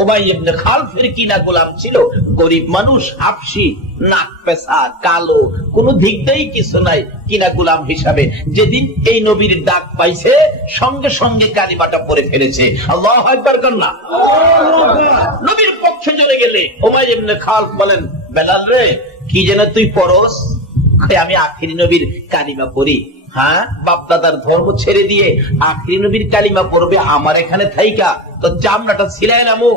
Umayya ইবনে খালফের কিনা গোলাম ছিল, গরিব মানুষ, হাবশি, নাক পেশা, কালো, কোন দিকটাই কিছু নাই, কিনা গোলাম হিসাবে যেদিন এই নবীর ডাক পাইছে সঙ্গে সঙ্গে কালিমাটা পড়ে ফেলেছে। আল্লাহু আকবার কন্যা। নবীর পক্ষে চলে গেলে উমাইয়া ইবনে খালফ বলেন, বেলাল রে, কি যেন তুই পড়স? আমি আখিরি নবীর কালিমা পড়ি। হ্যাঁ, বাপদাদার ধর্ম ছেড়ে দিয়ে আখিরি নবীর কালিমা পড়বে আমার এখানে থাইকা? তো চামড়াটা ছিলাই নামু।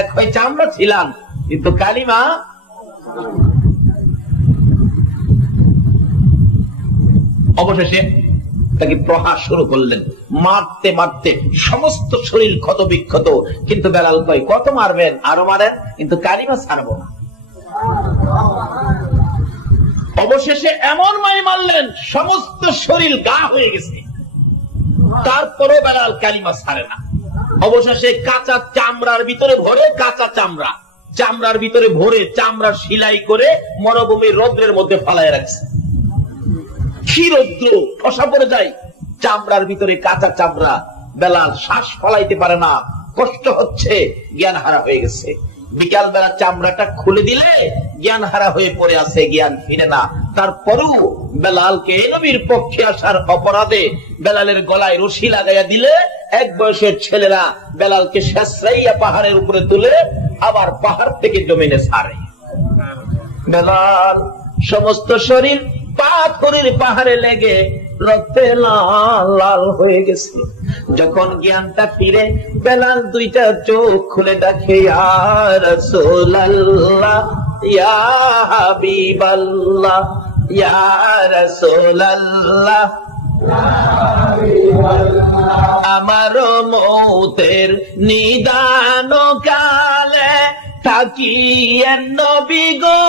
এক হয় চামড়া ছিলাম, কিন্তু কালিমা। অবশেষে তাকে প্রহার শুরু করলেন, মারতে মারতে সমস্ত শরীর ক্ষত বিক্ষত। কিন্তু বেলাল কয়, কত মারবেন, আরো মারেন, কিন্তু কালিমা ছাড়বো না। অবশেষে এমন মাই মারলেন সমস্ত শরীর গা হয়ে গেছে, তারপরও বেলাল কালিমা ছাড়ে না। অবশেষে কাঁচা চামড়ার ভিতরে ভরে, কাঁচা চামড়ার ভিতরে ভরে চামড়া সিলাই করে মরুভূমির রৌদ্রের মধ্যে ফালায় রাখছে। কি রৌদ্র, ঠসা পড়ে যায় চামড়ার ভিতরে, কাঁচা চামড়া। বেলাল শ্বাস ফলাইতে পারে না, কষ্ট হচ্ছে, জ্ঞান হারা হয়ে গেছে। বিকাল বেলা চামড়াটা খুলে দিলে জ্ঞান হারা হয়ে পড়ে আছে, জ্ঞান ফিরে না। তারপরেও বেলালকে নবীর পক্ষে আসার অপরাধে বেলালের গলায় রশি লাগাইয়া দিলে এক বয়সের ছেলেরা বেলালকে শেষরাইয়া পাহাড়ের উপরে তুলে আবার পাহাড় থেকে জমিনে ছাড়ে। বেলাল সমস্ত শরীর পাথরের পাহাড়ে লেগে রক্তে লাল লাল হয়ে গেছিল। যখন জ্ঞানটা ফিরে বেলাল দুইটা চোখ খুলে দেখে, ইয়া রাসূলুল্লাহ, ইয়া হাবিবাল্লাহ, ইয়া রাসূলুল্লাহ, আমার মৌতের নিদান কালে থাকিয়ে নবী গো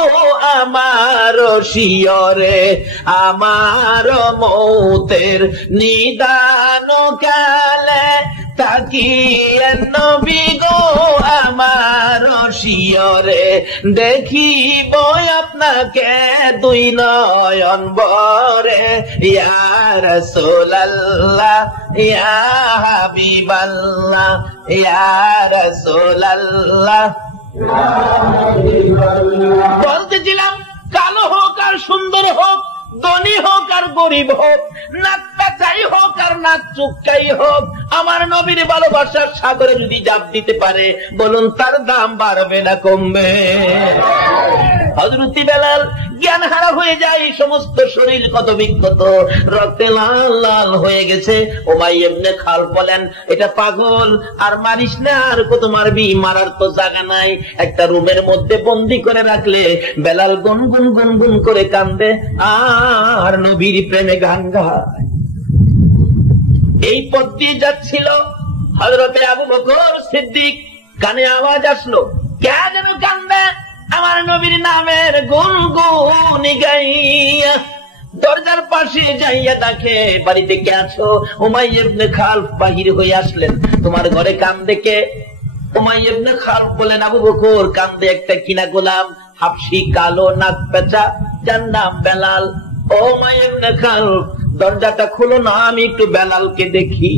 আমার শিয়রে, আমার মৌতের নিদান কালে থাকিয়ে নবী গো আমার শিয়রে, দেখিব আপনাকে দুই নয়ন ভরে, ইয়া রাসূলুল্লাহ, ইয়া হাবিবাল্লাহ, ইয়া রাসূলুল্লাহ। বলতেছিলাম, কালো হোক আর সুন্দর হোক, ধনী হোক আর গরিব হোক, নাক পেঁচাই হোক আর নাক চুক্কাই হোক, আমার নবীর ভালোবাসার সাগরে যদি জাপ দিতে পারে, বলুন তার দাম বাড়বে না কমবে? হযরত বেলাল জ্ঞান হারা হয়ে যায়, সমস্ত শরীর কত বিক্ষত, রক্তে লাল লাল হয়ে গেছে। উমাইয়া ইবনে খালফ বলেন, এটা পাগল, আর মারিস না, আর কত মারবি, মারার তো জায়গা নাই। একটা রুমের মধ্যে বন্দি করে রাখলে বেলাল গুনগুন গুনগুন করে কান্দে আর নবীর প্রেমে গান গায়। এই পথ দিয়ে যাচ্ছিল হযরতে আবু বকর সিদ্দিক, কানে আওয়াজ আসলো, কে যেন কান্দে আমার নবীর নামের গুনগুন গাইয়া। দরজার পাশে যাইয়া দেখে বাড়িতে কে আছো? উমাইয়া ইবনে খালফ বাহির হয়ে আসলেন। তোমার ঘরে কান্দে কে? উমাইয়া ইবনে খালফ বলেন, আবু বকর কান্দে একটা কিনা গোলাম, হাবশি, কালো, নাক পেঁচা, যার নাম বেলাল। ও উমাইয়া ইবনে খালফ, দরজাটা খুলো না, আমি একটু বেলালকে দেখি।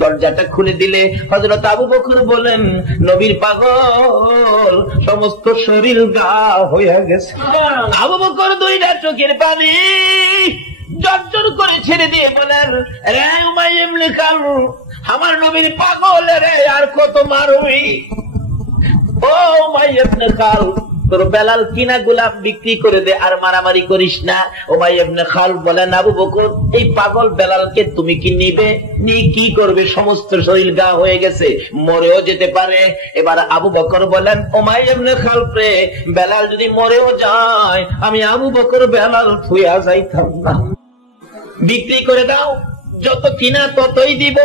দরজাটা খুলে দিলে হযরত আবু বকর বলেন, নবীর পাগল, সমস্ত শরীর গা হয়ে গেছে। আবু বকর দুইটা চোখের পানি জর্জর করে ছেড়ে দিয়ে বলেন, রে উমাইয়া ইবনে খালফ, আমার নবীর পাগল রে, আর কত মারবি? ও উমাইয়া ইবনে খালফ, তোর বেলাল কিনা গোলাম বিক্রি করে দে, আর মারামারি করিস না। উমাইয়া ইবনে খালফ বলেন, আবু বকর, এই পাগল বেলালকে তুমি কি নিবে? নি কি করবে? সমস্ত শরীর গা হয়ে গেছে, মরেও যেতে পারে। এবার আবু বকর বলেন, উমাইয়া ইবনে খালফ রে, বেলাল যদি মরেও যায়, আমি আবু বকর বেলাল থুইয়া যাইতাম না, বিক্রি করে দাও, যত কিনা ততই দিব,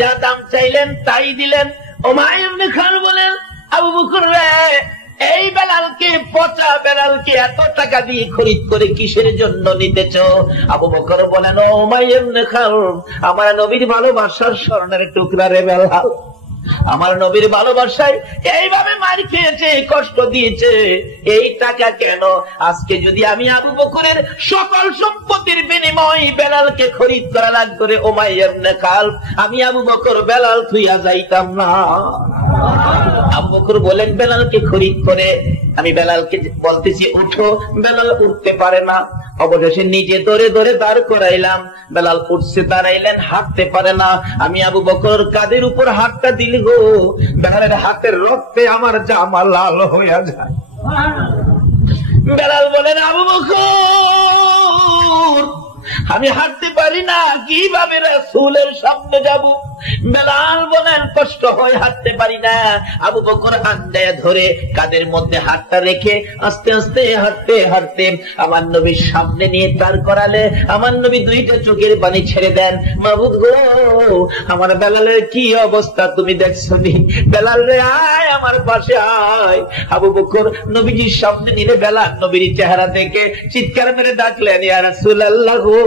যা দাম চাইলেন তাই দিলেন। উমাইয়া ইবনে খালফ বলেন, আবু বকর রে, এই বেলালকে, পচা বেলালকে এত টাকা দিয়ে খরিদ করে কিসের জন্য নিতেছ? আবু বকর বলেন, ও উমাইয়া ইবনে খালফ, আমার নবীর ভালোবাসার স্বর্ণের টুকরা রে বেলাল, আমার নবীর ভালোবাসায় এইভাবে মার খেয়েছে, কষ্ট দিয়েছে, এই টাকা কেন? আজকে যদি আমি আবু বকরের সকল সম্পত্তির বিনিময় বেলালকে খরিদ করা লাগতো রে উমাইয়া ইবনে খালফ, আমি আবু বকর বেলাল থুইয়া যাইতাম না। আবু বকর বলেন বেলালকে খরিদ করে আমি বেলালকে বলতেছি উঠো, বেলাল উঠতে পারে না। অবশেষে নিজে ধরে ধরে দাঁড় করাইলাম, বেলাল উঠছে, দাঁড়াইলেন, হাঁটতে পারে না। আমি আবু বকর কাদের উপর হাতটা দিলি গো, বেলালের হাতের রক্তে আমার জামা লাল হইয়া যায়। বেলাল বলেন আবু বকর আমি হাঁটতে পারি না, কিভাবে রাসূলের সামনে যাব? বেলাল বলেন কষ্ট হয়, হাঁটতে পারি না। আবু বকর হাত দেয় ধরে কাদের মধ্যে হাতটা রেখে আস্তে আস্তে হাঁটতে হাঁটতে আমার নবীর সামনে নিয়ে তার করালে আমার নবী দুইটা চোখের পানি ছেড়ে দেন। মাবুদ গো, আমার বেলালের কি অবস্থা তুমি দেখছো নি? বেলাল রে আয়, আমার পাশে আয়। আবু বকর নবীজির সামনে নিলে বেলাল নবীর চেহারা দেখে চিৎকার মেরে ডাকলেন, ইয়া রাসূলুল্লাহ গো,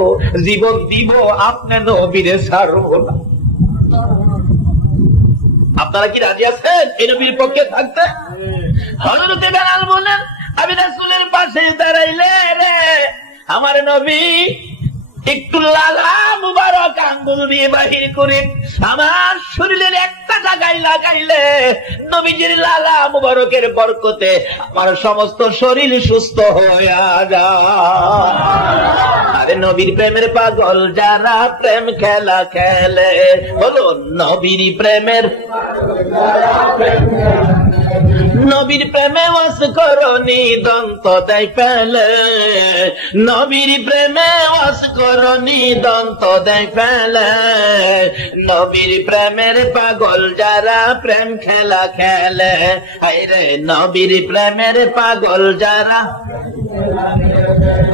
জীবন দিব, আপনি নবীরে ছাড়বো না। আপনারা কি রাজি আছেন এই নবীর পক্ষে থাকতে? হযরতে বেলাল বলেন আমি রাসূলের পাশে দাঁড়াইলে রে আমার নবী একটু লালা মুবারক আঙ্গুল দিয়ে বাহির করে আমার শরীরের একটা জায়গায় লাগাইলে নবীজির লালা মুবারকের বরকতে আমার সমস্ত শরীর সুস্থ হয়ে যায়। আরে নবীর প্রেমের পাগল যারা প্রেম খেলা খেলে, বলো নবীর প্রেমের, নবীর প্রেমে ওয়াস করনি দন্ত দেয় ফেলে, নবীর প্রেমে ওয়াস করনি দন্ত দেয় ফেলে, নবীর প্রেমের পাগল যারা প্রেম খেলা খেলে, হায়রে নবীর প্রেমের পাগল যারা।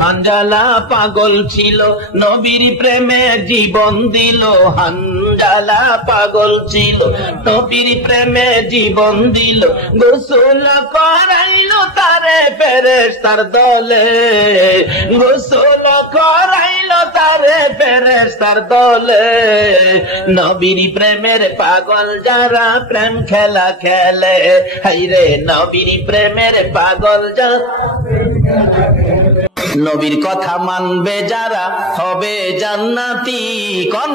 হানজালা পাগল ছিল নবীর প্রেমে জীবন দিল, হানজালা পাগল ছিল নবীর প্রেমে জীবন দিল, গোসল করাইলো তারে ফেরেশতার দলে, গোসল করাইলো তারে ফেরেশতার দলে, নবীর প্রেমের পাগল যারা প্রেম খেলা খেলে, হায়রে নবীর প্রেমের পাগল যারা। নবীর কথা মানবে যারা হবে জান্নাতি, কোন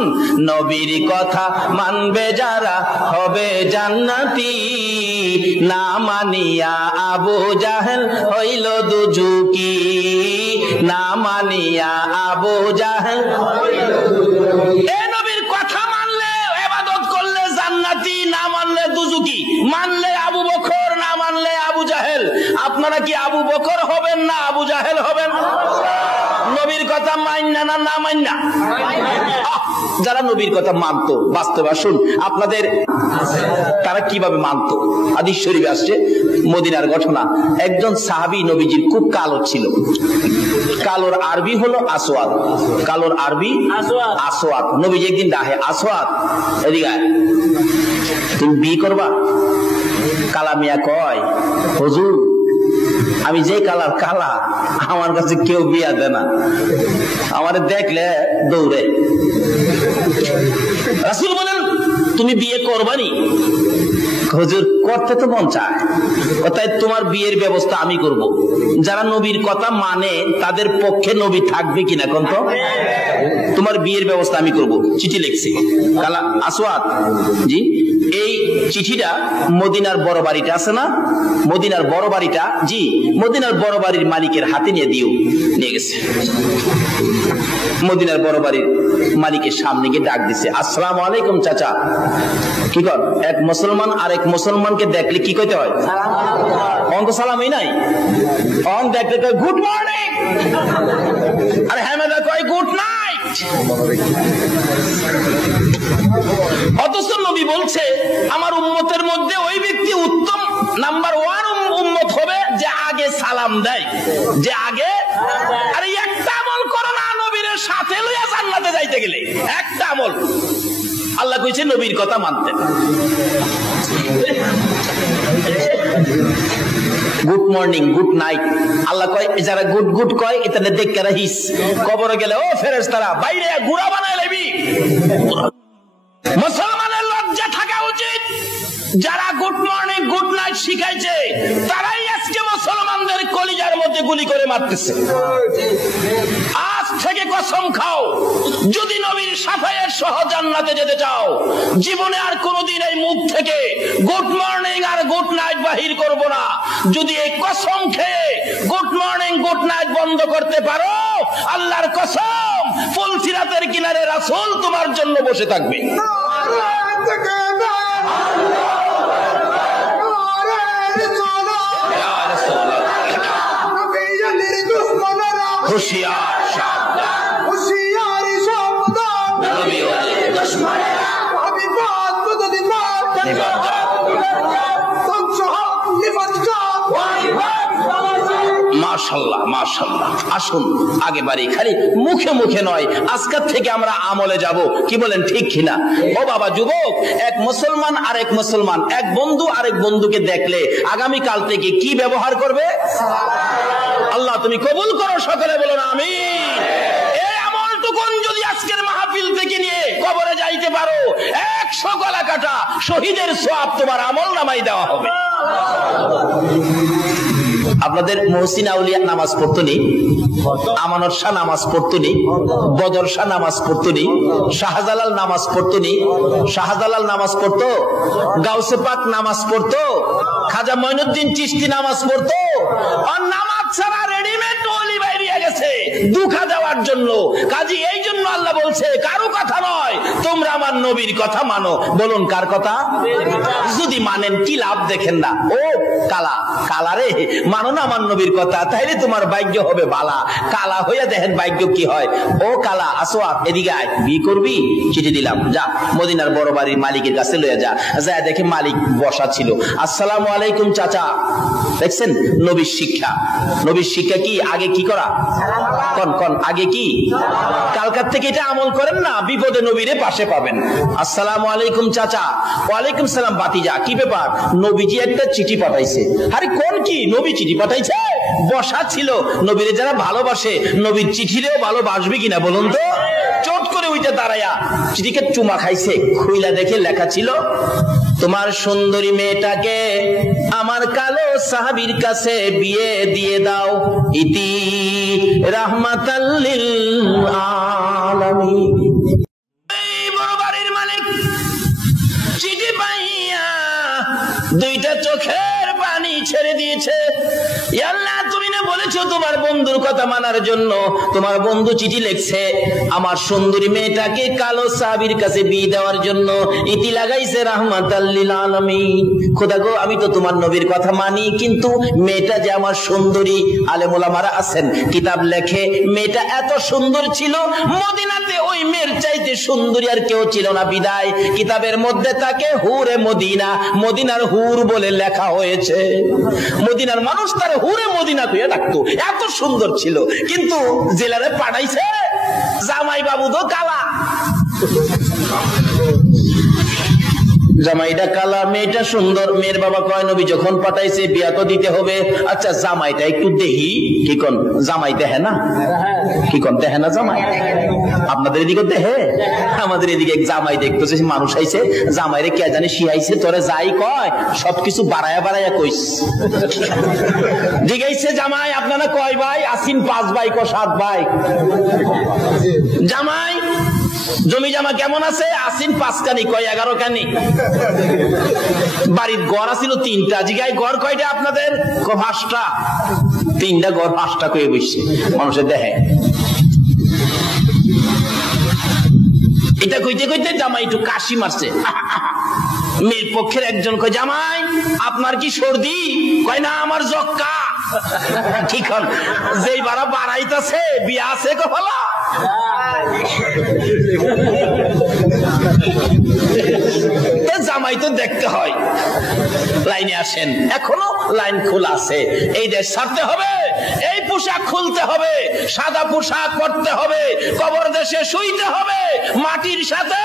নবীর কথা মানবে যারা হবে জান্নাতি, না মানিয়া আবু জাহেল হইল দুজুকি, না মানিয়া আবু জাহেল। এ নবীর কথা মানলে ইবাদত করলে জান্নাতি, না মানলে দুজুকি, মানলে আবু বকর, না মানলে আবু জাহেল। আপনারা কি আবু বকর হবেন না আবু জাহেল হবেন? নবীর কথা মাইনা না না মাইনা? যারা নবীর কথা মানতো বাস্তবে, আসুন আপনাদের তারা কিভাবে মানতো। হাদিস শরীফে আসছে মদিনার ঘটনা, একজন সাহাবী নবীজির খুব কালো ছিল, কালোর আরবি হলো আসওয়াদ, কালোর আরবি আসওয়াদ। নবীজি একদিন ডাহে, আসওয়াদ এদিকে তুমি বিয়ে করবা? কালা মিয়া কয়, হুজুর আমি যে কালার কালা আমার কাছে কেউ বিয়া দেয় না, আমারে দেখলে দৌড়ে। রাসূল বলেন তুমি বিয়ে করবানি? হুজুর করতে তো মন চায়, তাই তোমার বিয়ের ব্যবস্থা আমি করব। যারা নবীর কথা মানে তাদের পক্ষে নবী থাকবে কিনা কোন তো? তোমার বিয়ের ব্যবস্থা আমি করব। চিঠি লিখছি কালা আসওয়াদ জি, এই চিঠিটা মদিনার বড় বাড়িটা আছে না, মদিনার বড় বাড়িটা, জি মদিনার বড় বাড়ির মালিকের হাতে নিয়ে দিও। নিয়ে গেছে, মদিনার বড় বাড়ির মালিকের সামনে গিয়ে ডাক দিছে, আসসালামু আলাইকুম চাচা। কি কর, এক মুসলমান আর এক মুসলমানকে দেখলে কি কইতে হয়? অন তো সালামই নাই, অন দেখলে কয় গুড মর্নিং, আর হেমেদা কয় গুড নাইট। অথচ নবী বলছে আমার উম্মতের মধ্যে ওই ব্যক্তি উত্তম নাম্বার 1 উম্মত হবে যে আগে সালাম দেয়, যে আগে। আরে একটা আমল করো না নবীর সাথে লইয়া জান্নাতে যাইতে গেলে, একটা আমল। আল্লাহ কইছে নবীর কথা মানতে। গুড মর্নিং, গুড নাইট, আল্লাহ কয় যারা গুড গুড কয় এটা দেখে রাখিস, কবরে গেলে ও ফেরেশতারা বাইরে গুড়া বানায় লইবি। মুসলমানের লজ্জা থাকা উচিত। যারা গুড মর্নিং গুড নাইট শিখাইছে তারাই আজকে মুসলমানদের কলিজার মধ্যে গুলি করে মারতেছে। আজ থেকে কসম খাও, যদি নবীর সাফায়ের সহ জান্নাতে যেতে চাও, জীবনে আর কোনোদিন এই মুখ থেকে গুড মর্নিং আর গুড নাইট বাহির করব না। যদি এই কসম খেয়ে গুড মর্নিং গুড নাইট বন্ধ করতে পারো, আল্লাহর কসম ফুলসিরাতের কিনারে রাসূল তোমার জন্য বসে থাকবে। হুশিয়ার সাবধান, হুশিয়ার সাবধান, নবী ওরে দুশমনেরা হাবিবাত বদদি মার নিবাদা তনসহাব নিবাদা ওয়াইবাত। মাশাআল্লাহ মাশাআল্লাহ। আসুন আগে বাড়ি, খালি মুখে মুখে নয়, আজকের থেকে আমরা আমলে যাব। কি বলেন, ঠিক কিনা? ও বাবা যুবক, এক মুসলমান আরেক মুসলমান, এক বন্ধু আরেক বন্ধুকে দেখলে আগামী কাল থেকে কি ব্যবহার করবে? আল্লাহ তুমি কবুল করো, সকলে বলো না আমিন। এই আমলটুকুন যদি আজকের মাহফিল থেকে নিয়ে কবরে যাইতে পারো, 100 গলা কাটা শহীদের সওয়াব তোমার আমল নামাই দেওয়া হবে। আপনাদের মহসিন আউলিয়া নামাজ পড়তনি, আমানত শাহ নামাজ পড়তনি, বদর শাহ নামাজ পড়তনি, শাহজালাল নামাজ পড়তনি। শাহজালাল নামাজ পড়তো, গাউসে পাক নামাজ পড়তো, খাজা মঈনুদ্দিন চিশতি নামাজ পড়তো। আর নামাজ ছাড়া রেডিমেড ওলি বাইরে গেছে দুঃখা দেওয়ার জন্য। কাজী এই জন্য আল্লাহ বলছে কারো কথা নয়, তোমরা আমার নবীর কথা মানো। বলুন কার কথা? যদি মানেন কি লাভ দেখেন না। ও কালা কালা রে, মানো না আমার নবীর কথা, তাইলে তোমার ভাগ্য হবে বালা। কালা হইয়া দেখেন ভাগ্য কি হয়। ও কালা আসোয়াব, এদিকে আয়, বিয়ে করবি? চিঠি দিলাম, যা মদিনার বড় বাড়ির মালিকের কাছে লইয়া যা। যা দেখে মালিক বসা ছিল। আসসালামু আলাইকুম চাচা। দেখছেন নবীর শিক্ষা। নবীর শিক্ষা কি? আগে কি করা? কোন কোন আগে কি? কালকার থেকে এটা আমল করেন না, বিপদে নবীরে পাশে পাবেন। আসসালামু আলাইকুম চাচা। ওয়ালাইকুম সালাম বাতিজা, কি ব্যাপার? নবীজি একটা চিঠি পাঠাইছে। আরে কোন কি? নবী চিঠি পাঠাইছে? বসা ছিল। নবীরে যারা ভালোবাসে নবীর চিঠিরেও ভালোবাসবে কিনা বলুন তো? চট করে উইটা দাঁড়ায়া চিঠিকে চুমা খাইছে। খুইলা দেখে লেখা ছিল, তোমার সুন্দরী মেয়েটাকে আমার কালো সাহাবীর কাছে বিয়ে দিয়ে দাও, ইতি রাহমাতাল লিল আলামিন। এই বড় বাড়ির মালিক চিঠি পাইয়া দুইটা চোখের পানি ছেড়ে দিয়েছে। আল্লাহ তুমি না বলেছো তোমার বন্ধুর কথা মানার জন্য? তোমার বন্ধু চিঠি লিখছে আমার সুন্দরী মেয়েটাকে কালো সাহাবীর কাছে বিয়ে দেওয়ার জন্য, ইতি লাগাইছে রাহমাতাল লিল আলামিন। খোদা গো, আমি তো তোমার নবীর কথা মানি, কিন্তু মেয়েটা যে আমার সুন্দরী। আলেম ওলামারা আছেন, কিতাব লেখে মেয়েটা এত সুন্দর ছিল, মদিনাতে ওই মেয়ের চাইতে সুন্দরী আর কেউ ছিল না। বিদায় কিতাবের মধ্যে তাকে হুরে মদিনা, মদিনার হুর বলে লেখা হয়েছে। মদিনার মানুষ তার হুরে মদিনা কইয়া ডাকতো, এত সুন্দর ছিল। কিন্তু জেলারে পাঠাইছে জামাই বাবু তো কালা। জামাইটা কালা, মেয়েটা সুন্দর। মেয়ের বাবা কয় নবী যখন পাঠাইছে বিয়া তো দিতে হবে। আচ্ছা জামাইটা একটু দেখি। কি কোন? জামাই দেখে না? কি কোন দেখে না জামাই? আপনাদের এদিকে দেখে? আমাদের এদিকে জামাই দেখতেছে মানুষ আইছে, জামাইরে কে জানে শিয়াইছে, তোরে যাই কয় সবকিছু বাড়ায়া বাড়ায়া কইস। জিগাইছে জামাই আপনারা কয় ভাই? আসিন 5 ভাই কো 7 ভাই। জামাই জমি জামা কেমন আছে? আসিন 5 কানি, কয় 11 কানি। বাড়ির গড় আছিল 3টা। জিগাই গড় কয়টা আপনাদের? 5টা। 3টা গড় 5টা কয়ে বসছে। মানুষের দেখে এটা কইতে কইতে জামাই একটু কাশি মারছে। মেয়ের পক্ষের একজন কয় জামাই আপনার কি সর্দি? কয় না আমার যক্কা। ঠিক হন যেই বাড়া বাড়াইতেছে বিয়া আছে কপালা। জামাই তো দেখতে হয়। লাইনে আসেন, এখনো লাইন খোলা আছে। এই দেশ ছাড়তে হবে, এই পোশাক খুলতে হবে, সাদা পোশাক পরতে হবে, কবর দেশে শুইতে হবে, মাটির সাথে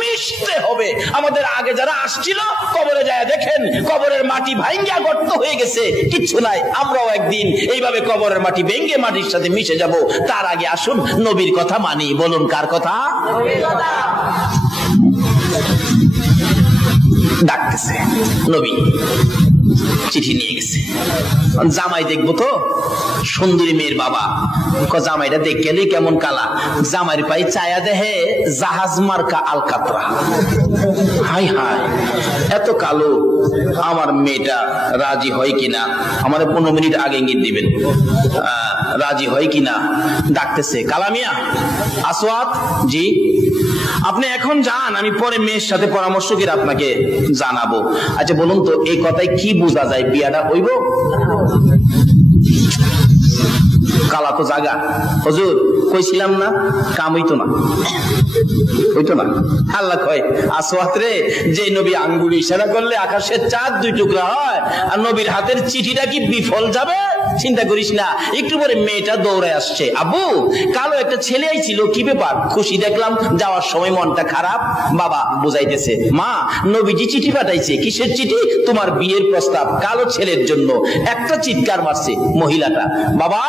মিশতে হবে। আমাদের আগে যারা আসছিল কবরে যায় দেখেন কবরের মাটি ভাঙ্গা গর্ত হয়ে গেছে, কিচ্ছু নাই। আমরাও একদিন এইভাবে কবরের মাটি ভেঙ্গে মাটির সাথে মিশে যাব। তার আগে আসুন নবীর কথা মানি। বলুন কার কথা? ডাকতেছে, নবী চিঠি নিয়ে গেছে। জামাই দেখবো তো, সুন্দরী মেয়ের বাবা জামাইটা দেখলি কেমন কালা, জামাইয়ের পাই চায়া দেহে জাহাজ মার্কা আলকাতরা। হাই হাই, এত কালো, আমার মেয়েটা রাজি হয় কিনা, আমার 15 মিনিট আগে ইঙ্গিত দিবেন, রাজি হয় কিনা। ডাকতেছে, কালামিয়া, আসওয়াত জি, আপনি এখন যান, আমি পরে মেয়ের সাথে পরামর্শ করে আপনাকে জানাবো। আচ্ছা বলুন তো, এই কথায় কি বোঝা যায়, বিয়াটা হইব? কালা তো জাগা, হুজুর কইছিলাম না কাম হইতো না, হইতো না। আল্লাহ কয়, আসওয়াত রে, যে নবী আঙ্গুল ইশারা করলে আকাশের চাঁদ 2 টুকরা হয়, আর নবীর হাতের চিঠিটা কি বিফল যাবে? চিন্তা করিস না। একটু পরে মেয়েটা দৌড়ে আসছে, আব্বু কালো একটা ছেলে আইছিল, কি ব্যাপার? খুশি দেখলাম, যাওয়ার সময় মনটা খারাপ। বাবা বুঝাইতেছে, মা নবীজি চিঠি পাঠাইছে। কিসের চিঠি? তোমার বিয়ের প্রস্তাব, কালো ছেলের জন্য। একটা চিৎকার মারছে মহিলাটা, বাবা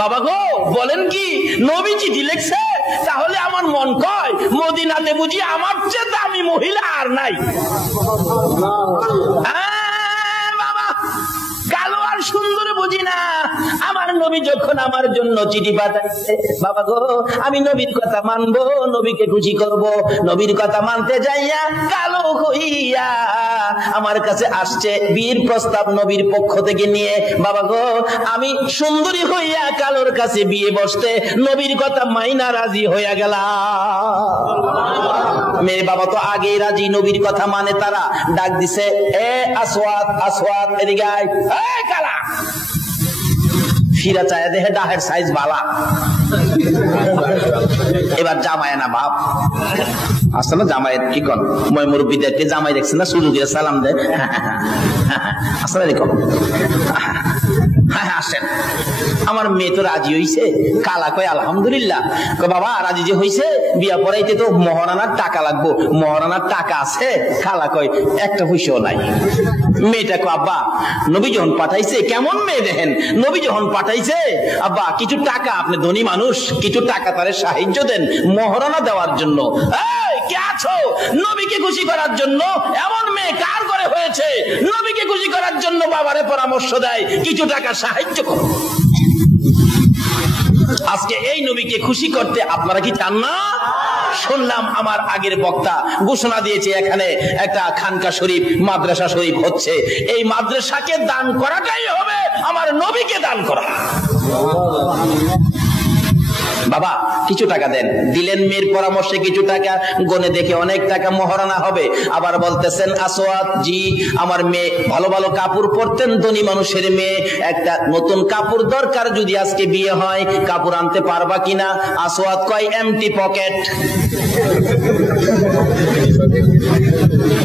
বাবা গো, বলেন কি নবী চিঠি লিখছে? তাহলে আমার মন কয়, মদিনাতে বুঝি আমার চেয়ে দামি মহিলা আর নাই। বাবা কালো আর সুন্দর বুঝি না, আমার নবী যখন আমার জন্য চিঠি পাঠাইছে, বাবা গো আমি নবীর কথা মানবো, নবীকে খুশি করব। নবীর কথা মানতে যাইয়া কালো হইয়া আমার কাছে আসছে বিয়ের প্রস্তাব নবীর পক্ষ থেকে নিয়ে। বাবা গো আমি সুন্দরী হইয়া কালোর কাছে বিয়ে বসতে নবীর কথা মাইনা রাজি হইয়া গেলাম। মেয়ে বাবা তো আগেই রাজি, নবীর কথা মানে তারা। ডাক দিছে, এ আসওয়াত, আসওয়াত এদিকে আয়। এই কালা, ফিরা চায় দেখে ডাহের সাইজ বালা। এবার জামায় না বাপ আসলে জামাইয়ের কি কন, মই মুরব্বীদেরকে জামাই দেখছেন না, শুরু দিয়ে সালাম দেয়, আসসালামু আলাইকুম, হ্যাঁ আসেন। আমার মেয়ে তো রাজি হইছে। কালা কয় আলহামদুলিল্লাহ। বাবা রাজি যে হইছে, বিয়া পড়াইতে তো মহারানার টাকা লাগবো, মহারানার টাকা আছে? কালা কয় একটা পয়সাও নাই। মেয়েটা কয় আব্বা নবী যখন পাঠাইছে, কেমন মেয়ে দেখেন, নবী যখন পাঠাইছে আব্বা কিছু টাকা, আপনি ধনী মানুষ, কিছু টাকা তারে সাহায্য দেন মহারানা দেওয়ার জন্য। কে আছো নবীকে খুশি করার জন্য? এমন মেয়ে কার ঘরে হয়েছে নবীকে খুশি করার জন্য বাবারে পরামর্শ দেয়, কিছু টাকা সাহায্য করো। আজকে এই নবীকে খুশি করতে আপনারা কি চান না? শুনলাম আমার আগের বক্তা ঘোষণা দিয়েছে এখানে একটা খানকা শরীফ, মাদ্রাসা শরীফ হচ্ছে। এই মাদ্রাসাকে দান করাটাই হবে আমার নবীকে দান করা। বাবা কিছু টাকা দেন। দিলেন মেয়ের পরামর্শে কিছু টাকা, গনে দেখে অনেক টাকা মহারানা হবে। আবার বলতেছেন আসওয়াত জি, আমার মেয়ে ভালো ভালো কাপড় পরতেন, ধনী মানুষের মেয়ে, একটা নতুন কাপড় দরকার, যদি আজকে বিয়ে হয় কাপড় আনতে পারবা কিনা? আসওয়াত কয় এমটি পকেট,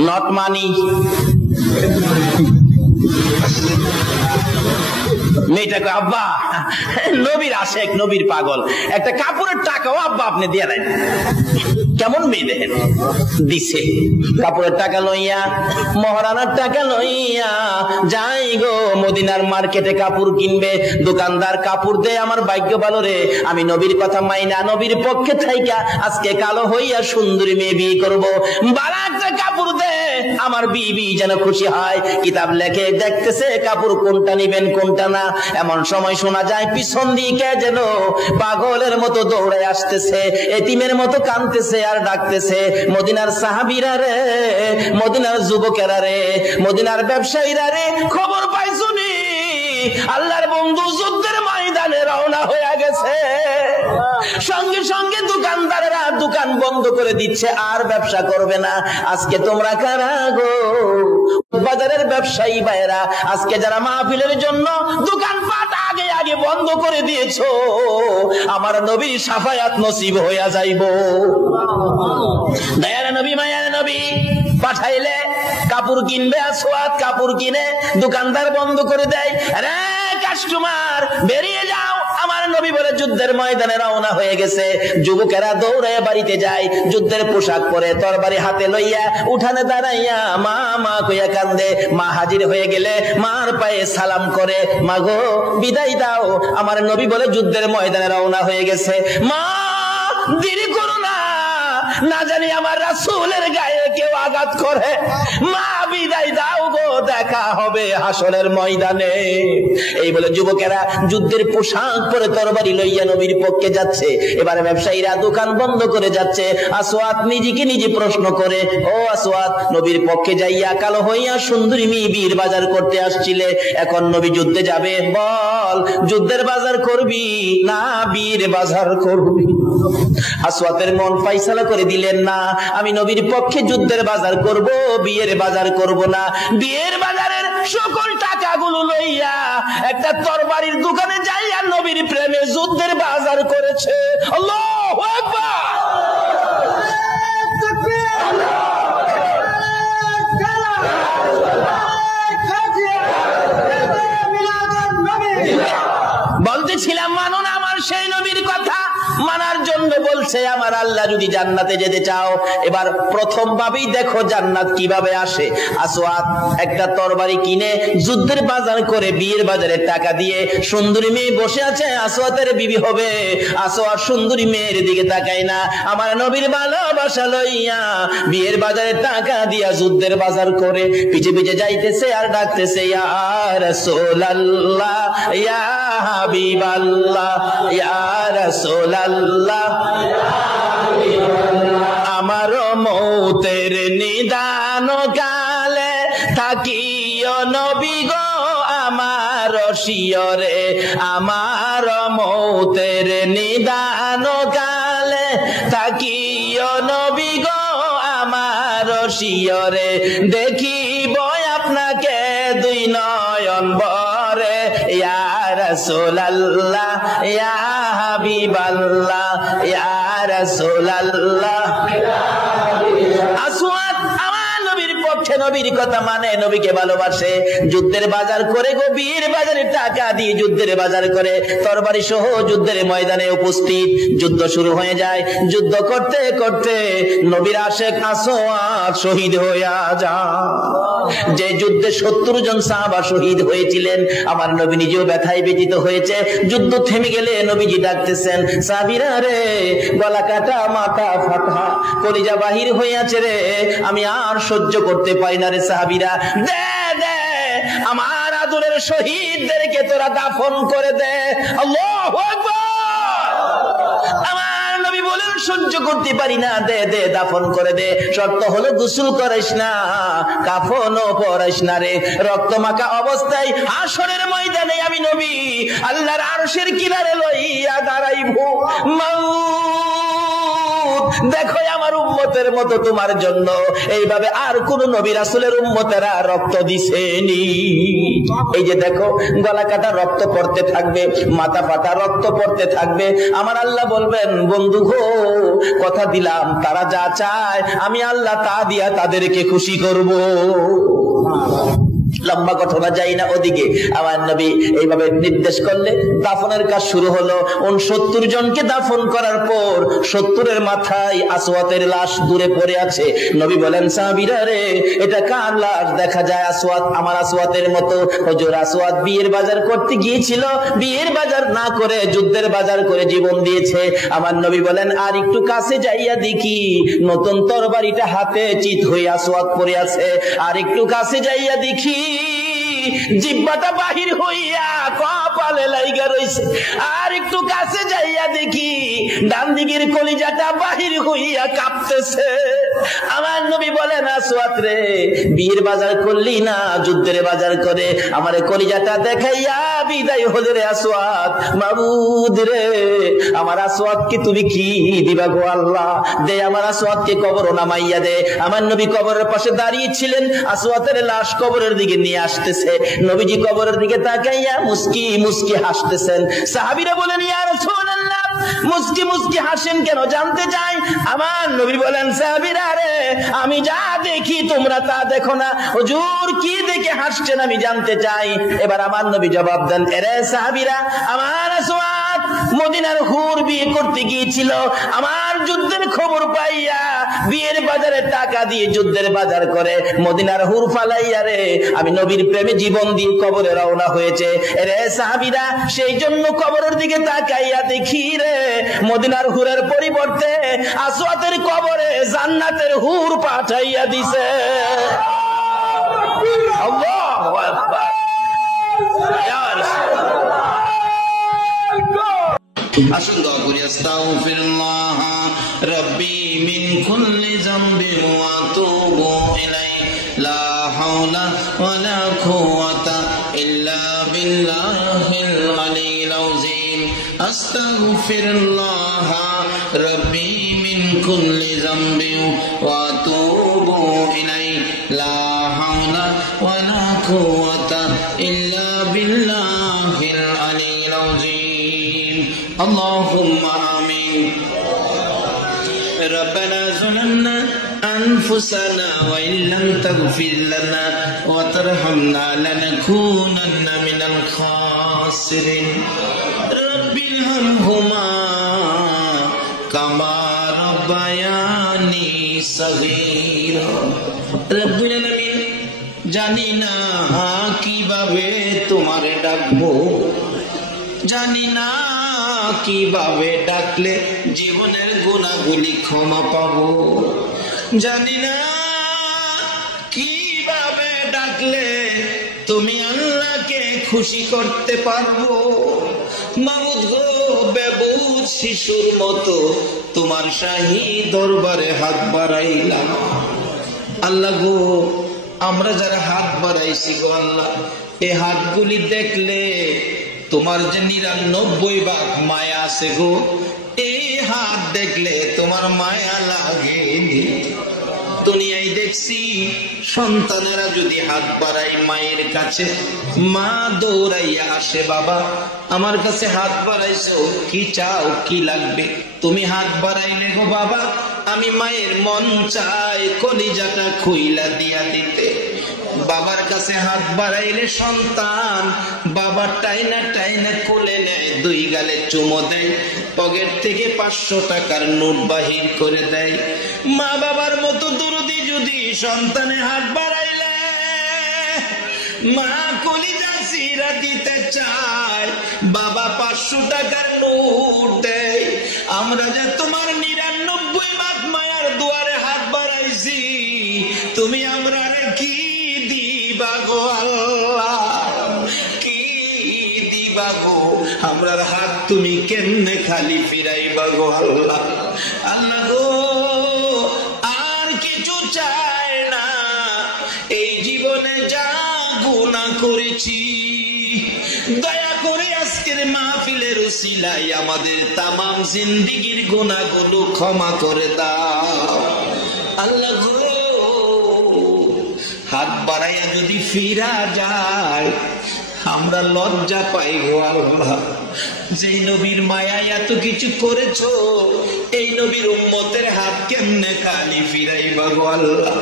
নট মানি। মেয়েটা কয় আব্বা নবীর আশেক, নবীর পাগল, একটা কাপড়ের টাকাও আব্বা আপনি দিয়ে দেন। কেমন মেয়ে দেখেন, দিছে কাপড়ের টাকা লইয়া, মহারানার টাকা লইয়া যাই গো মদিনার মার্কেটে কাপড় কিনবে। দোকানদার কাপড় দে, আমার ভাগ্য ভালো রে, আমি নবীর কথা মাইনা নবীর পক্ষে থাইকা আজকে কালো হইয়া সুন্দরী মেয়ে বিয়ে করবো। বালা একটা কাপড় দে, আমার বিবি যেন খুশি হয়। কিতাব লেখে দেখতেছে কাপড় কোনটা নিবেন কোনটা না। এমন সময় শোনা যায় পিছন দিকে যেন পাগলের মতো দৌড়ে আসতেছে, এতিমের মতো কাঁদতেছে আর ডাকতেছে, মদিনার সাহাবীরা রে, মদিনার যুবকেরা রে, মদিনার ব্যবসায়ীরা রে, খবর পাইছুনি আল্লাহর বন্ধু যুদ্ধের ময়দানে রওনা হয়ে গেছে। সঙ্গে সঙ্গে দোকানদারেরা দোকান বন্ধ করে দিচ্ছে, আর ব্যবসা করবে না। আজকে তোমরা কারা গো বাজারের ব্যবসায়ী ভাইরা, আজকে যারা মাহফিলের জন্য দোকানপাট আগে আগে বন্ধ করে দিয়েছো, আমার নবীর শাফায়াত নসিব হইয়া যাইব। দয়ার নবী মায়ার নবী পাঠাইলে কাপড় কিনবে, আসওয়াত কাপড় কিনে দোকানদার বন্ধ করে দেয়। আরে কাস্টমার বেরিয়ে যাও, আমার নবী বলে যুদ্ধের ময়দানে রওনা হয়ে গেছে। যুবকেরা দৌড়ে বাড়িতে যায়, যুদ্ধের পোশাক পরে তরবারি হাতে লইয়া উঠানে দাঁড়াইয়া মা মা কইয়া কান্দে। মা হাজির হয়ে গেলে মার পায়ে সালাম করে, মা গো বিদায় দাও, আমার নবী বলে যুদ্ধের ময়দানে রওনা হয়ে গেছে। মা দেরি করো না, না জানি আমার রাসূলের গায়ে কেউ আঘাত করে। মা বিদায় দাও গো, দেখা হবে হাসরের ময়দানে। এই বলে যুবকেরা যুদ্ধের পোশাক পরে তরবারি লইয়া নবীর পক্ষে যাচ্ছে। এবারে ব্যবসায়ীরা দোকান বন্ধ করে যাচ্ছে। আসওয়াদ নিজেকে নিজে প্রশ্ন করে, ও আসওয়াদ, নবীর পক্ষে যাইয়া কালো হইয়া সুন্দরী মেয়ে বীর বাজার করতে আসছিলে, এখন নবী যুদ্ধে যাবে, বল যুদ্ধের বাজার করবি না বীর বাজার করবি? আসওয়াদের মন ফাইসালা করে দিলেন, না, আমি নবীর পক্ষে যুদ্ধের বাজার করব, বিয়ের বাজার করব না। বিয়ের বাজারের সকল টাকাগুলো লইয়া একটা তরবারির দোকানে যাইয়া নবীর প্রেমে যুদ্ধের বাজার করেছে। আল্লাহু আকবার। বলতেছিলাম মানো না আমার সেই নবীর কথা, মানার জন্য বলছে আমার আল্লাহ যদি জান্নাতে যেতে চাও, এবার প্রথম ভাবেই দেখো জান্নাত কিভাবে আসে। আসওয়াদ একটা তরবারি কিনে যুদ্ধের বাজার করে বিয়ের বাজারে টাকা দিয়ে সুন্দরী মেয়ে বসে আছে, আসওয়াদের বিবি হবে। আসওয়াদ সুন্দরী মেয়ের দিকে তাকায় না, আমার নবীর ভালোবাসা লইয়া বিয়ের বাজারে টাকা দিয়া যুদ্ধের বাজার করে পিছে পিছে যাইতেছে আর ডাকতেছে, ইয়া রাসূলুল্লাহ, ইয়া হাবিবাল্লাহ, ইয়া রাসূলুল্লাহ, আমার মৌতের নিদান কালে থাকিও নবী গো আমার শিয়রে, আমার মৌতের নিদান কালে থাকিও নবী গো আমার শিয়রে, দেখিব আপনাকে দুই নয়ন ভরে, ইয়া রাসূলুল্লাহ, ইয়া হাবিবাল্লাহ, ইয়া রাসূলুল্লাহ। আসওয়াদ আমার নবীর পক্ষে, নবীর কথা মানে, নবীকে ভালোবাসে। যুদ্ধের বাজার করে গো, বিয়ের বাজারে টাকা দিয়ে যুদ্ধের বাজার করে তরবারি সহ যুদ্ধের ময়দানে উপস্থিত। যুদ্ধ শুরু হয়ে যায়। যুদ্ধ করতে করতে নবীর আশেক আসওয়াদ শহীদ হইয়া যায়। যে যুদ্ধে 70 জন সাহাবা শহীদ হয়েছিলেন, আমার নবী নিজেও ব্যথায় ব্যথিত হয়েছে। যুদ্ধ থেমে গেলে নবীজি ডাকতেছেন, সাহাবীরা রে, গলা কাটা, মাথা ফাটা, কলিজা বাহির হইয়াছে রে, আমি আর সহ্য করতে পারি না রে সাহাবীরা, দে দে আমার আদরের শহীদদেরকে তোরা দাফন করে দে। আল্লাহু আকবার। আমার নবী বলেন, সহ্য করতে পারি না, দে দে দাফন করে দে। শর্ত হলো গোসল করাইস না, কাফনও পরাইস না রে। রক্ত মাখা অবস্থায় হাসরের ময়দানে আমি নবী আল্লাহর আরশের কিনারে লইয়া দাঁড়াইব। দেখো আমার উম্মতের মতো তোমার জন্য এইভাবে আর কোন নবী রাসূলের উম্মতেরা রক্ত দিছেনি। এই যে দেখো, গলা কাটা রক্ত পড়তে থাকবে, মাথা ফাটা রক্ত পড়তে থাকবে। আমার আল্লাহ বলবেন, বন্ধু গো, কথা দিলাম তারা যা চায় আমি আল্লাহ তা দিয়া তাদেরকে খুশি করব। লম্বা ঘটনা যাই না ওদিকে। আমার নবী এইভাবে নির্দেশ করলে দাফনের কাজ শুরু হলো। 69 জনকে দাফন করার পর 70-এর মাথায় আসওয়াদের লাশ দূরে পড়ে আছে। নবী বলেন, সাহাবীরা রে, এটা কার লাশ? দেখা যায় আসওয়াদ আমার আসওয়াদের মতো। হুজুর, আসওয়াদ বিয়ের বাজার করতে গিয়েছিল, বিয়ের বাজার না করে যুদ্ধের বাজার করে জীবন দিয়েছে। আমার নবী বলেন, আর একটু কাছে যাইয়া দেখি নতুন তরবারিটা হাতে চিত হয়ে আসওয়াদ পড়ে আছে। আর একটু কাছে যাইয়া দেখি জিহ্বাটা বাহির হইয়া কপালে লাইগা রইছে। আর একটু কাছে যাইয়া দেখি ডান দিকের কলিজাটা বাহির হইয়া কাঁপতেছে। আমার নবী বলেন, আসওয়াদ রে, বিয়ের বাজার করলি না, যুদ্ধের বাজার করে আমার কলিজাটা দেখাইয়া বিদায় হলে রে আসওয়াদ। মাবুদ রে, আমার আসওয়াদকে তুমি কি দিবা গো আল্লাহ? দে আমার আসওয়াদকে কবর নামাইয়া দে। আমার নবী কবরের পাশে দাঁড়িয়ে ছিলেন, আসওয়াদের লাশ কবরের দিকে নিয়ে আসতেছে। নবীজি কবরের দিকে তাকাইয়া মুস্কি মুস্কি হাসতেছেন। সাহাবীরা বলেন, ইয়া রাসূলুল্লাহ, মুস্কি মুস্কি হাসেন কেন জানতে চাই। আমার নবী বলেন, সাহাবীরা রে, আমি যা দেখি তোমরা তা দেখো না। হুজুর, কি দেখে হাসছেন আমি জানতে চাই। এবার আমার নবী জবাব দেন, এরে সাহাবীরা, আমার আসওয়াদ মদিনার হুর বিয়ে করতে গিয়েছিল, আমার যুদ্ধের খবর পাইয়া বিয়ের বাজারে টাকা দিয়ে যুদ্ধের বাজার করে মদিনার হুর ফালাইয়া রে আমি নবীর প্রেমে জীবন দিয়ে কবরে রওনা হয়েছে রে সাহাবীরা। সেই জন্য কবরের দিকে তাকাইয়া দেখি রে মদিনার হুরের পরিবর্তে আসওয়াতের কবরে জান্নাতের হুর পাঠাইয়া দিছে। আল্লাহু আকবার। আসুন দোয়া করি, আস্তাগফিরুল্লাহ রাব্বি মিন কুল্লি যামবিন ওয়া আতুবু ইলাইহি লা হাওলা ওয়ালা কুওয়াতা ইল্লা বিল্লাহিল আলিয়্যিল আযীম। আস্তাগফিরুল্লাহ রাব্বি মিন কুল্লি যামবিন ওয়া আতুবু ইলাইহি লা হাওলা ওয়ালা কুওয়াতা ইল্লা বিল্লাহিল আলিয়্যিল আযীম। اللهم آمين. ربنا ظلمنا أنفسنا وإن لم تغفر لنا وترحمنا لنكونن من الخاسرين. رب ارحمهما كما ربياني صغيرا. رب العالمين, জানি না কিভাবে তোমারে ডাকবো, জানি না কিভাবে ডাকলে জীবনের গুনাহগুলি ক্ষমা পাবো, জানি না কিভাবে ডাকলে তুমি আল্লাহকে খুশি করতে পারবো। মাবুদ গো, বেবুদ শিশুর মতো তোমার শাহী দরবারে হাত বাড়াইলাম। আল্লাহ গো, আমরা যারা হাত বাড়াইছি গো আল্লাহ, এই হাতগুলি দেখলে তোমার যে ৯৯ ভাগ মায়া আছে গো, এই হাত দেখলে তোমার মায়া লাগেনি। দুনিয়ায় দেখছি সন্তানেরা যদি হাত বাড়ায় মায়ের কাছে, মা দৌড়াইয়া আসে, বাবা আমার কাছে হাত বাড়াইছো, কি চাও, কি লাগবে? তুমি হাত বাড়াইলে গো বাবা, আমি মায়ের মন চাই কলিজাটা খুইলা দিয়া দিতে। বাবার কাছে হাত বাড়াইলে সন্তান বাবার টাইনা টাইনা কোলে নেয়, 2 গালে চুমো দেয়, পকেট থেকে 500 টাকার নোট বাহির করে দেয়। মা বাবার মতো দরদি যদি সন্তানে হাত বাড়াইলে মা কলিজা চিরা দিতে চায়, বাবা 500 টাকার নোট দেয়। আমরা যে তোমার 99 ভাগ মায়ার দুয়ারে হাত বাড়াইছি, তুমি আমরা কি দিবা গো আল্লাহ, কি দিবা গো? আমরার হাত তুমি কেমনে খালি ফিরাইবা গো আল্লাহ। আল্লাহ গো, আর কিছু চাই না, এই জীবনে যা গুনাহ করেছি দয়া করে আজকের মাহফিলের উসিলায় আমাদের তামাম জিন্দেগীর গুনাহগুলো ক্ষমা করে দাও। আল্লাহ গো, হাত বাড়াইয়া যদি ফিরা যায় আমরা লজ্জা পাই গো আল্লাহ। যেই নবীর মায়ায় এত কিছু করেছো, এই নবীর উম্মতের হাত কেমনে খালি ফিরাইবা গো আল্লাহ।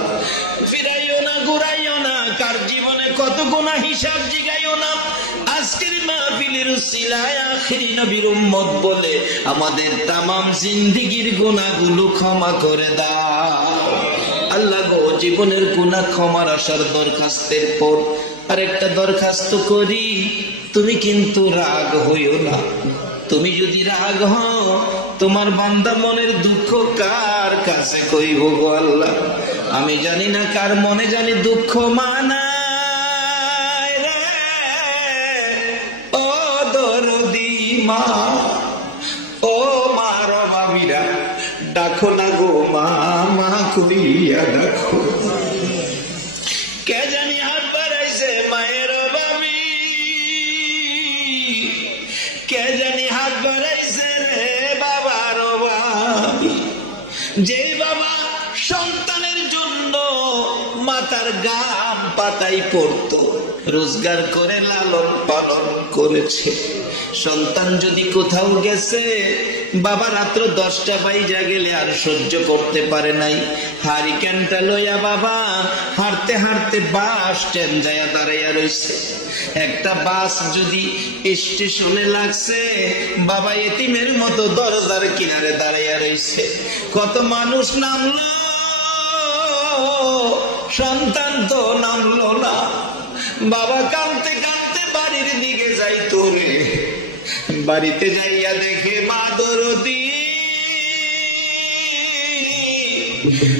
ফিরাইও না, ঘুরাইও না, কার জীবনে কত গুনাহ হিসাব জিগাইও না। আজকের মাহফিলের উসিলায় আখিরি নবীর উম্মত বলে আমাদের তামাম জিন্দেগীর গুনাহগুলো ক্ষমা করে দাও। আল্লাহ গো, জীবনের গুনাহ ক্ষমার আসার দরখাস্তের পর আরেকটা দরখাস্ত করি, তুমি কিন্তু রাগ হইও না। তুমি যদি রাগ হও, তোমার বান্দা মনের দুঃখ কার কাছে কইব গো আল্লাহ। আমি জানি না কার মনে জানি দুঃখ মানায় রে। ও দরদি মা, ও মার ভাবিরা, ডাকো না গো মা, মা কইয়া ডাকো। কে জানি হাত বাড়াইছে মায়ের ভাবি, কে জানি হাত বাড়াইছে রে বাবার ভাবি। যে বাবা সন্তানের জন্য মাথার গাম পাতাই পড়তো, রোজগার করে লালন পালন করেছে। সন্তান যদি কোথাও গেছে, বাবা রাত্র 10টা বাইজা গেলে আর সহ্য করতে পারে নাই, হারিকেনটা লইয়া বাবা হাঁটতে হাঁটতে বাস স্ট্যান্ড যায়া দাঁড়াইয়া রইছে। একটা বাস যদি স্টেশনে লাগছে, বাবা এতিমের মতো দরজার কিনারে দাঁড়াইয়া রইছে। কত মানুষ নামলো, সন্তান তো নামলো না। বাবা কাঁদতে কাঁদতে বাড়ির দিকে যাইতো রে, বাড়িতে যাইয়া দেখে মা দরদি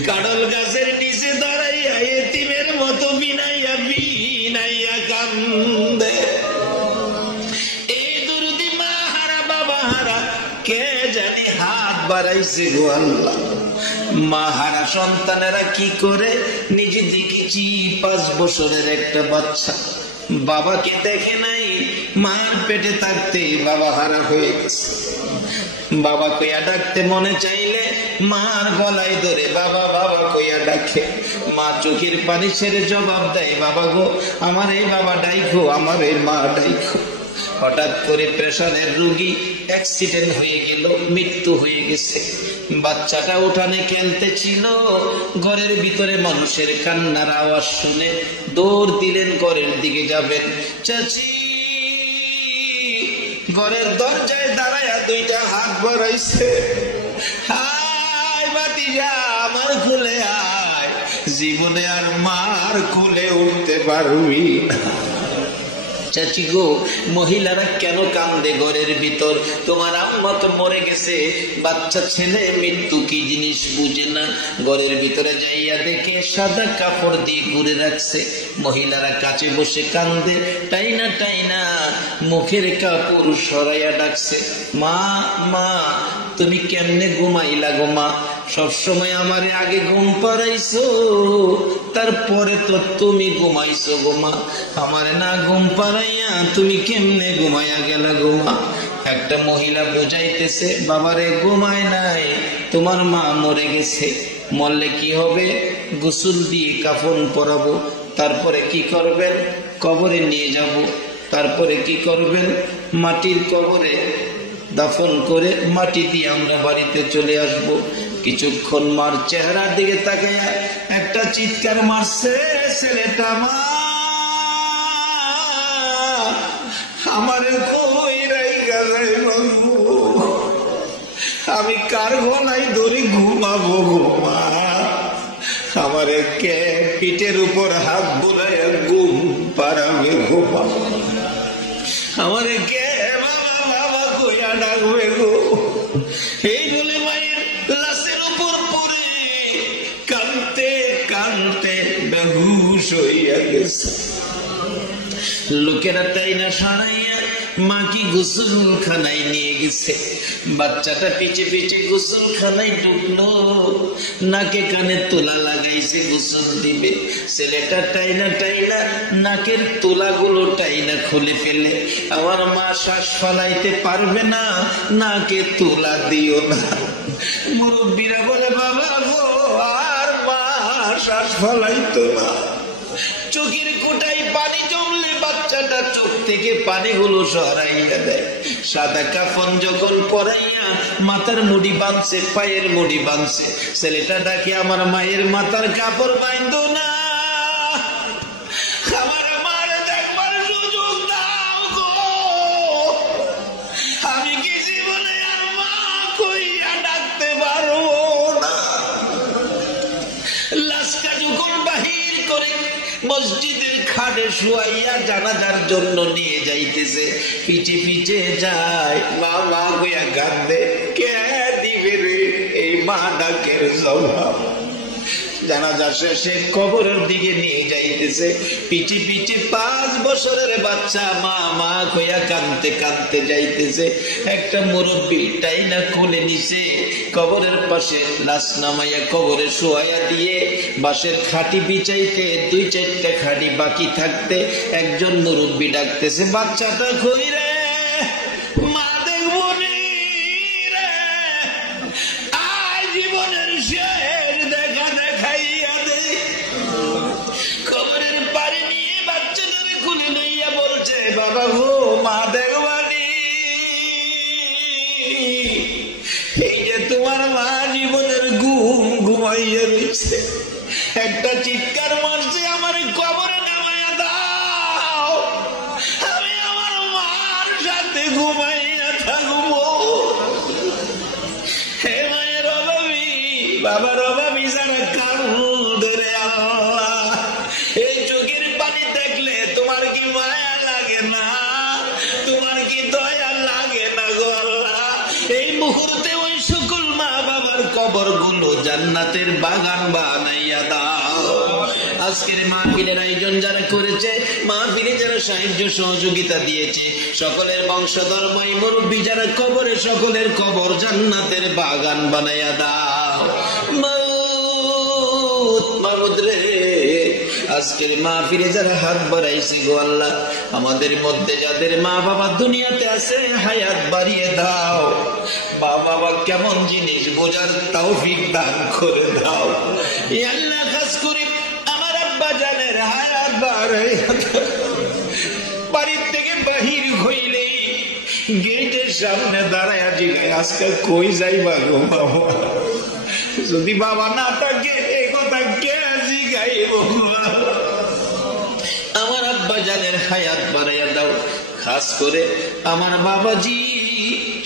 কাঁঠাল গাছের নিচে দাঁড়াইয়া এতিমের মতো বিনাইয়া বিনাইয়া কান্দে। এই দরদি মা হারা বাবা হারা কে জানি হাত বাড়াইছে গো আল্লাহ। মা হারা সন্তানেরা কি করে, নিজে দেখেছি 5 বছরের একটা বাচ্চা বাবাকে দেখে নাই, মায়ের পেটে থাকতে বাবা হারা হয়ে গেছে। বাবা কইয়া ডাকতে মনে চাইলে মার গলায় ধরে বাবা বাবা কইয়া ডাকে। মা চোখের পানি ছেড়ে জবাব দেয়, বাবা গো আমার এই বাবা ডাইখো, আমার এই মা ডাইখো। হঠাৎ করে প্রেশারের রোগী অ্যাক্সিডেন্ট হয়ে গেল, মৃত্যু হয়ে গেছে। বাচ্চাটা উঠানে খেলতেছিল, ঘরের ভিতরে মানুষের কান্নার আওয়াজ শুনে দৌড় দিলেন ঘরের দিকে যাবেন। চাচি ঘরের দরজায় দাঁড়ায়া 2টা হাত বাড়াইছে, হায় ভাতিজা আমার কোলে আয়, জীবনে আর মার কোলে উঠতে পারবি না। চাচি গো, মহিলারা কেন কান্দে ঘরের ভিতর? তোমার আম্মা তো মরে গেছে, বাচ্চা ছেলে মৃত্যু কি জিনিস বুঝে না। ঘরের ভিতরে যাইয়া দেখে সাদা কাপড় দিয়ে ঘুরে রাখছে। মহিলারা কাছে বসে কান্দে, টাইনা টাইনা মুখের কাপড় সরাইয়া ডাকছে, মা মা তুমি কেমনে ঘুমাইলা গো মা? সবসময় আমারে আগে ঘুম পাড়াইছো, তারপরে তো তুমি ঘুমাইছো গো মা, আমারে না ঘুম পাড়াইয়া তুমি কেমনে ঘুমাইয়া গেলা গো মা? একটা মহিলা বুঝাইতেছে, বাবারে ঘুমায় নাই, তোমার মা মরে গেছে, মরলে কি হবে? গোসল দিয়ে কাফন পরাবো, তারপরে কি করবেন? কবরে নিয়ে যাব, তারপরে কি করবেন? মাটির কবরে দাফন করে মাটি দিয়ে আমরা বাড়িতে চলে আসব। কিছুক্ষণ মার চেহারার দিকে তাকাইয়া একটা চিৎকার মারছে, ছেলেটা মা আমারে কই রাইগা যাইবো, আমি কার ঘনাই ধরে ঘুমাবো গো মা? আমারে কে পিঠের উপর হাত বুলাইয়া ঘুম পাড়াবে গো মা? আমারে কে বাবা বাবা কইয়া ডাকবে গো? এই বলে মায়ের লাশের উপর পড়ে কাঁদতে কাঁদতে বেহুশ হইয়া গেছে। লোকেরা তাই না সারাইয়া মা কি গোসলখানায় নিয়ে গেছে। বাচ্চাটা পিছে পিছে গোসলখানায় ঢুকলো, নাকে কানে তোলা লাগাইছে গোসল দিবে। ছেলেটা টাইনা টাইনা নাকের তোলাগুলো টাইনা খুলে ফেলে, আমার মা শ্বাস ফলাইতে পারবে না, নাকে তোলা দিও না। মুরব্বীরা বলে, বাবা গো আর মা শ্বাস ফলাইতো না। চোখের কোটায় পানি জমলে বাচ্চাটা চোখ থেকে পানিগুলো সরাইয়া দেয়। সাদা কাফন যখন পরাইয়া মাথার মুড়ি বাঁধছে, পায়ের মুড়ি বাঁধছে, ছেলেটা ডাকে, আমার মায়ের মাথার কাপড় বাঁধো না, আমার মার দেখবার সুযোগ দাও গো, আমি কি জীবনে আর মা কইয়া ডাকতে পারবো না। লাশটা যখন বাহির করে মসজিদের খাটে শুয়াইয়া জানাজার জন্য নিয়ে যাইতেছে, পিছে পিছে যায়, মা মা কইয়া কান্দে। কে দিবে রে এই মা ডাকের জবাব? জানাজা শেষে কবরের দিকে নিয়ে যাইতেছে, পিছে পিছে 5 বছরের বাচ্চা মা মা কইয়া কাঁদতে কাঁদতে যাইতেছে। একটা মুরব্বী টাইনা কোলে নিছে, কবরের পাশে লাশ নামাইয়া কবরে শোয়াইয়া দিয়ে বাঁশের খাটি বিছাইতে 2-4টা খাটি বাকি থাকতে একজন মুরব্বী ডাকতেছে, বাচ্চাটা কই রে? মা দেখবো নি রে, আয় জীবনের শেষ দেখা দেখাইয়া দে। কবরের পাড়ে নিয়ে বাচ্চাটারে খুলে বাবা গো মা দেখবানি, এই যে তোমার মা জীবনের ঘুম ঘুমাইয়া রয়েছে, একটা চিৎকার মারছে আমার কবরে নামাইয়া দাও, আমি আমার মার সাথে ঘুমাইয়া থাকবো। হে মায়ের অভাবী বাবার অভাবী যারা কাঁদে রে আল্লাহ, এই চোখের পানি দেখলে তোমার কি মায়া লাগে না? তোমার কি দয়া লাগে না গো আল্লাহ? এই মুহূর্তে ওই সকল মা বাবার কবর গুলো জান্নাতের বাগান বানাইয়া দাও। আজকের মাহফিলের আয়োজন যারা করেছে, মাহফিলে যারা সাহায্য সহযোগিতা দিয়েছে, সকলের বংশধর মাই মুরব্বী যারা কবরে, সকলের কবর জান্নাতের বাগান বানাইয়া দাও। মাহমুদ রে, আজকের মাহফিলে যারা হাত বাড়াইছি গো আল্লাহ, আমাদের মধ্যে যাদের মা বাবা দুনিয়াতে আছে হায়াত বাড়িয়ে দাও। মা বাবা কেমন জিনিস বোঝার তৌফিক দান করে দাও। আল্লাহ খাস করে আমার আব্বা জানের হায়াত বাড়াইয়া দাও। বাড়ির থেকে বাহির হইলে গেটের সামনে দাঁড়ায় জিগায় আজকে কই যাইবা গো বাবা? যদি বাবা না থাকে এই কথা কে জিগাইব? আমার আব্বা জানের হায়াত বাড়াইয়া দাও। খাস করে আমার বাবাজি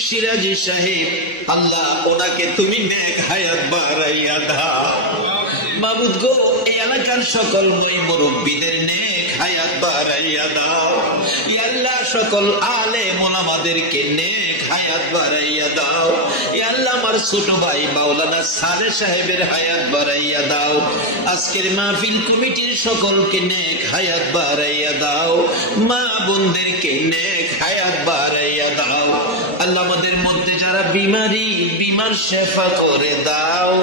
সিরাজি সাহেব, আল্লাহ ওনাকে তুমি নেক হায়াত বাড়াইয়া দাও। মাবুদ গো, এই এলাকার সকল মই মুরব্বীদের নেক হায়াত বাড়াইয়া দাও। ইয়া আল্লাহ, সকল আলেম ওলামাদেরকে নেক হায়াত বাড়াইয়া দাও। ইয়া আল্লাহ, আমার ছোট ভাই মাওলানা সালেহ সাহেবের হায়াত বাড়াইয়া দাও। আজকের মাহফিল কমিটির সকলকে নেক হায়াত বাড়াইয়া দাও। মা বোনদেরকে নেক হায়াত বাড়াইয়া দাও। আল্লাহ, আমাদের মধ্যে যারা বিমার শেফা করে দাও।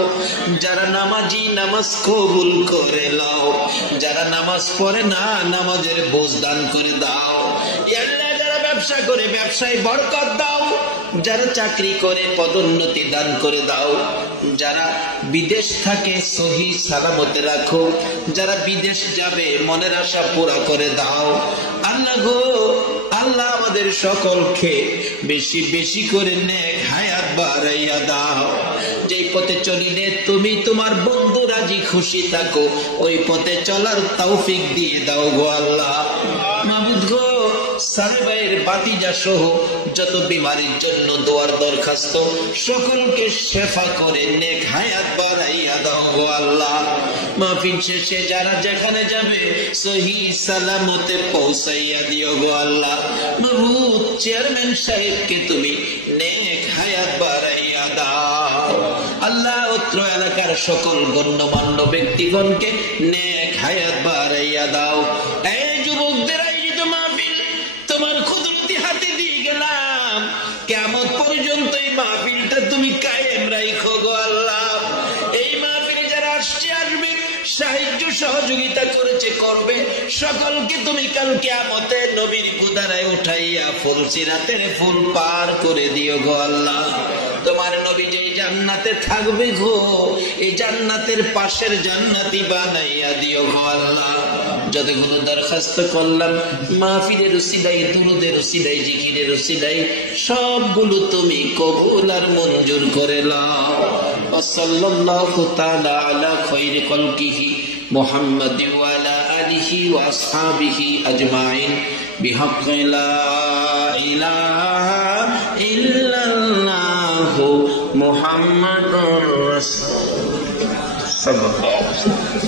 যারা নামাজি নামাজ কবুল করে লাও। যারা নামাজ পড়ে না নামাজের বোঝ দান করে দাও। আল্লাহ, যারা ব্যবসা করে ব্যবসায় বরকত দাও। যারা চাকরি করে পদোন্নতি দান করে দাও। যারা বিদেশ থাকে সহি সালামতে রাখো। যারা বিদেশ যাবে মনের আশা পুরা করে দাও। আল্লাহ গো, আল্লাহ আমাদের সকলকে বেশি বেশি করে নেক হায়াত বাড়াইয়া দাও। যেই পথে চলিলে তুমি তোমার বন্ধু রাজি খুশি থাকো, ওই পথে চলার তৌফিক দিয়ে দাও গো আল্লাহ। মাবুদ গো, সালে ভাইয়ের বাতিজা সহ যত বিমারির জন্য দোয়ার দরখাস্ত, সকলকে শেফা করে নেক হায়াত বাড়াইয়া দাও গো আল্লাহ। মাহফিল শেষে যারা যেখানে যাবে সহি সালামতে পৌঁছাইয়া দিও গো আল্লাহ। মাবুদ, চেয়ারম্যান সাহেবকে তুমি নেক হায়াত বাড়াইয়া দাও আল্লাহ। অত্র এলাকার সকল গণ্যমান্য ব্যক্তিগণকে নেক হায়াত বাড়াইয়া দাও। এই যুবকদের আয়োজিত মাহফিল তোমার কুদরতি হাতে দিয়ে গেলাম। কিয়ামত পর্যন্ত এই মাহফিলটা তুমি কায়েম রাখো গো আল্লাহ। এই মাহফিলে যারা আসছে আসবে, সাহায্য সহযোগিতা করেছে করবে, সকলকে তুমি কাল কিয়ামতে নবীর কুদারায় উঠাইয়া ফুল সিরাতের ফুল পার করে দিও গো আল্লাহ। তোমার নবী যে জান্নাতে থাকবে গো, এই জান্নাতের পাশের জান্নাতি বানাইয়া দিও গো আল্লাহ। যতগুলো দরখাস্ত করলাম মাহফিলের উসিলাই, দুরুদের উসিলাই, জিকিরের উসিলাই, সবগুলো তুমি কবুল আর মঞ্জুর করে নাও। সাল্লাল্লাহু তাআলা আলা খায়রি খালকিহি মুহাম্মাদ ওয়া আলা আলিহি ওয়া আসহাবিহি আজমাইন বিহাক্কি লা ইলাহা ইল্লাল্লাহু মুহাম্মাদুর রাসূলুল্লাহ সাল্লাল্লাহু আলাইহি ওয়াসাল্লাম।